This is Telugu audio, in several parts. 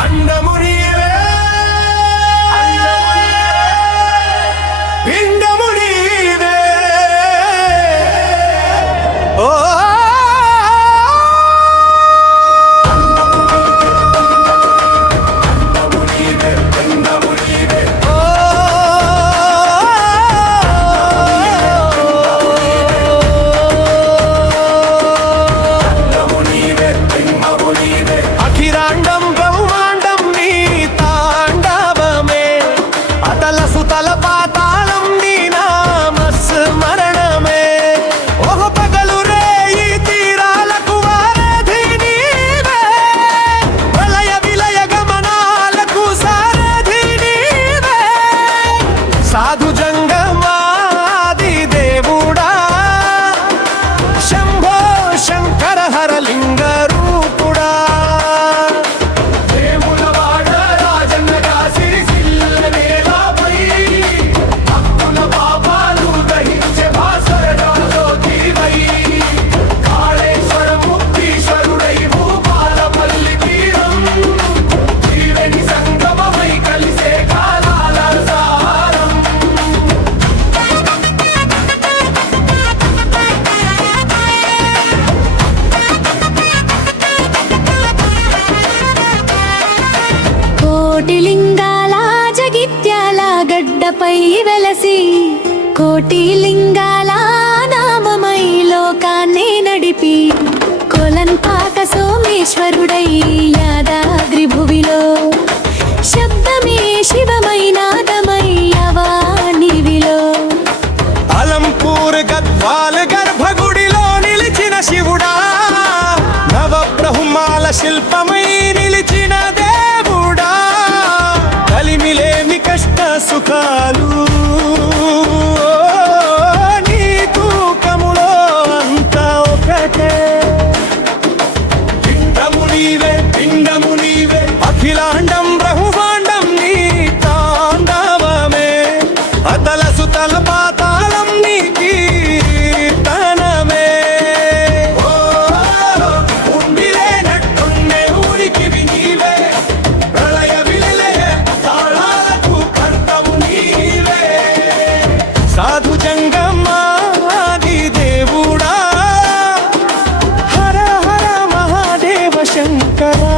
అండము నీవే పిండము నీవే ఓ అండము నీవే పిండము నీవే ఓ అండము నీవే పిండము నీవే అఖిరాండం సాధు జంగమాది దేవుడా శంభో శంకర హరలింగ రూపుడా దేవులవాడ రాజన్నగా సిరిసిల్ల నేలపై భక్తుల పాపాలు దహించే భాస్కర జ్యోతివై కాళేశ్వర ముక్తీశ్వరుడై భూపాలపల్లి తీరం జీవని సంగమమై కలిసే కాలాల కోటి లింగాల జగిత్యాల గడ్డపై వెలసి కోటి లింగాల నామమై లోకాన్ని నడిపి కొలన్పాక సోమేశ్వరుడై యాదాద్రి భువిలో శబ్దమే శివమై నాదమై అవానివిలో అలంపూర్ గద్వాల గర్భగుడిలో నిలిచిన శివుడా నవబ్రహ్మాల శిల్పమై నిలిచిన దేవుడా కలిమిలేని కష్ట సుఖాలు నీ తూకములో అంతా ఒకటే పిండము నీవే అఖిలాండం బ్రహ్మాండం నీ తాండవమే అతల సుతల పాతాళం నీ కీర్తనమే ఉండిలేనట్టుండే ఊరికివి నీవే ప్రళయ విలయ తాళాలకు కర్తవు నీవే సాధు జంగమాది దేవుడా హర హర మహాదేవ శంకరా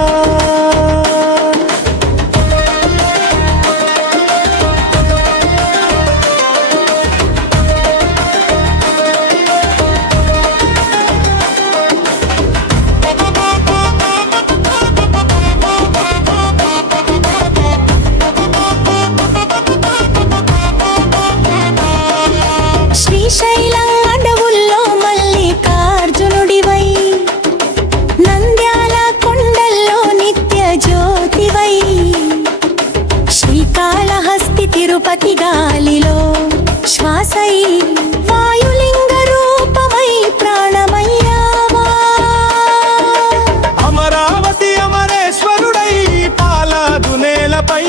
శ్రీశైలం అడవుల్లో మల్లికార్జునుడివై నంద్యాల కొండల్లో నిత్య జ్యోతివై శ్రీకాళహస్తి తిరుపతి గాలిలో శ్వాసై వాయులింగ రూపమై ప్రాణమయ్యావా అమరావతి అమరేశ్వరుడై పాలాదు నేలపై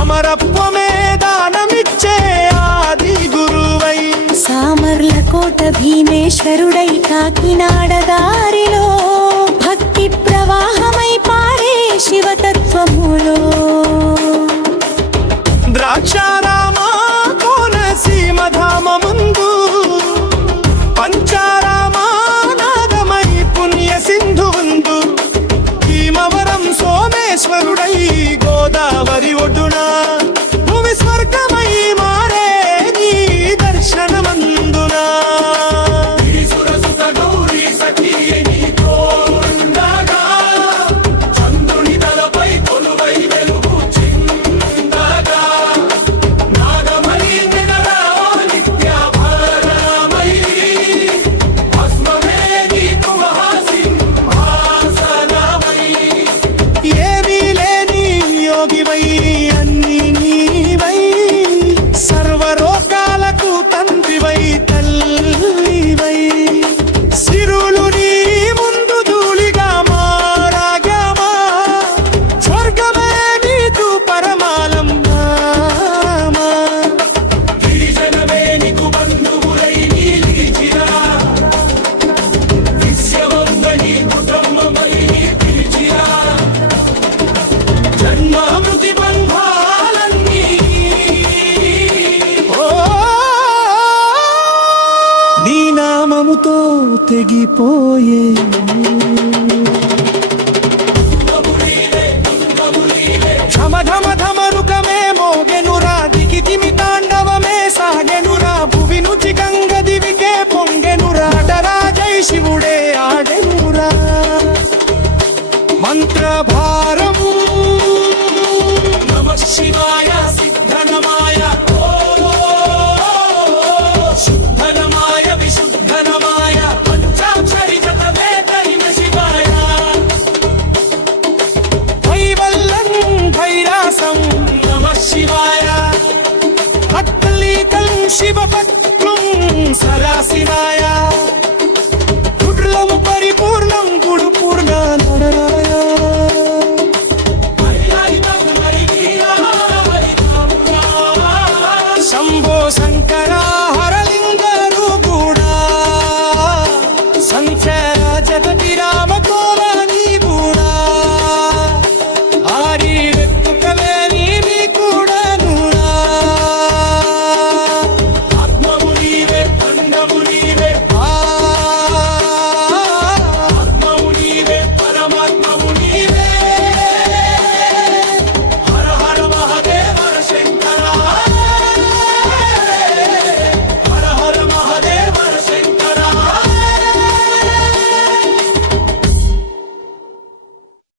అమరత్వమే దానమిచ్చే ఆది గురువై సామర్లకోట భీమేశ్వరుడై కాకినాడ దారిలో భక్తి ప్రవాహమై పారే శివతత్వములో ద్రాక్షారామ కోనసీమ ధామ ముందు పంచారామ నాగమై పుణ్య సింధు ముందు భీమవరం సోమేశ్వరుడై గోదావరి ఒడ్డున భూమి స్వర్గమై మారే నీ దర్శనమందునా చంద్రుని తలపై కొలువై వెలుగు చిందగా నాగమణి నిత్య భారమై భస్మమే నీకు మహాసింహాసనమై ఏమీ లేని యోగివై అన్ని రేగిపోయే ఢమ ఢమ ఢమరుకమే మోగెనురా దిగితిమి తాండవమే సాగెనురా భువి నుంచి గంగ దివికే పొంగెనురా నటరాజై శివుడే ఆడెనురా మంత్రభారం నమః శివాయ సిద్ధనమాయ శుద్ధనమాయ విశుద్ధనమాయ పంచాక్షరి జపవేదరిమ శివాయ వైవల్లం భైరాసం నమః శివాయ అత్లీకం శివపత్రం సదాశివాయ